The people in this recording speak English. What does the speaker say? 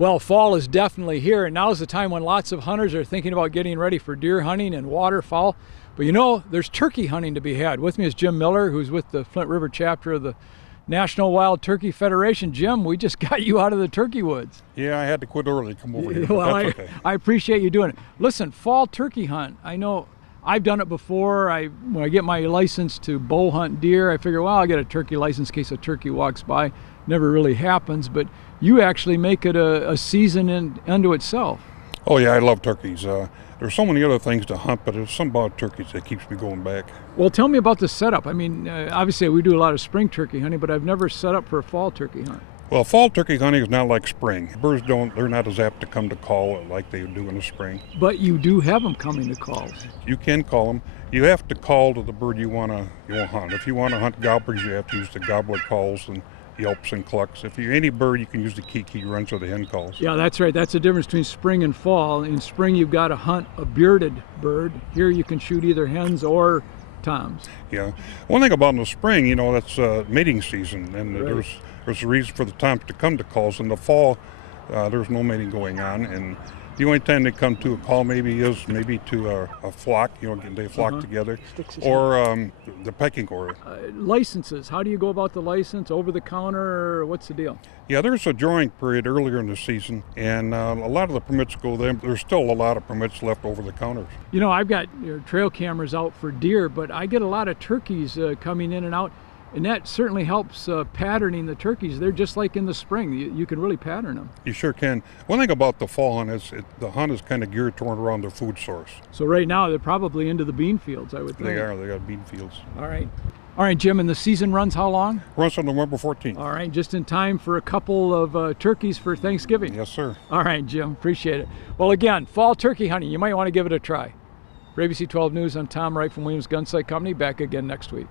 Well, fall is definitely here, and now's the time when lots of hunters are thinking about getting ready for deer hunting and waterfowl. But you know, there's turkey hunting to be had. With me is Jim Miller, who's with the Flint River chapter of the National Wild Turkey Federation. Jim, we just got you out of the turkey woods. Yeah, I had to quit early to come over here. Well, That's okay. I appreciate you doing it. Listen, fall turkey hunt, I know I've done it before. When I get my license to bow hunt deer, I figure, well, I'll get a turkey license in case a turkey walks by. Never really happens, but you actually make it a season unto itself. Oh yeah, I love turkeys. There's so many other things to hunt, but there's something about turkeys that keeps me going back. Well, tell me about the setup. I mean, obviously we do a lot of spring turkey hunting, but I've never set up for a fall turkey hunt. Well, fall turkey hunting is not like spring. Birds they're not as apt to come to call like they do in the spring. But you do have them coming to calls. You can call them. You have to call to the bird you want to hunt. If you want to hunt gobblers, you have to use the gobbler calls and yelps and clucks. If you're any bird, you can use the kiki runs or the hen calls. Yeah, that's right. That's the difference between spring and fall. In spring, you've got to hunt a bearded bird. Here, you can shoot either hens or toms. Yeah. One thing about in the spring, that's mating season, and Right. there's a reason for the toms to come to calls. In the fall, there's no mating going on, and the only time they come to a call is maybe to a flock, they flock together, or the pecking order. Licenses, how do you go about the license? Over the counter, or what's the deal? Yeah, there's a drawing period earlier in the season, and a lot of the permits go there. There's still a lot of permits left over the counters. I've got trail cameras out for deer, but I get a lot of turkeys coming in and out, and that certainly helps patterning the turkeys. They're just like in the spring. You can really pattern them. You sure can. One thing about the fall hunt is the hunt is kind of geared toward around their food source. So right now they're probably into the bean fields, I would think. They are. They got bean fields. All right, Jim, and the season runs how long? Runs on November 14th. All right, just in time for a couple of turkeys for Thanksgiving. Yes, sir. All right, Jim, appreciate it. Well, again, fall turkey hunting, you might want to give it a try. For ABC 12 News, I'm Tom Wright from Williams Gun Sight Company, back again next week.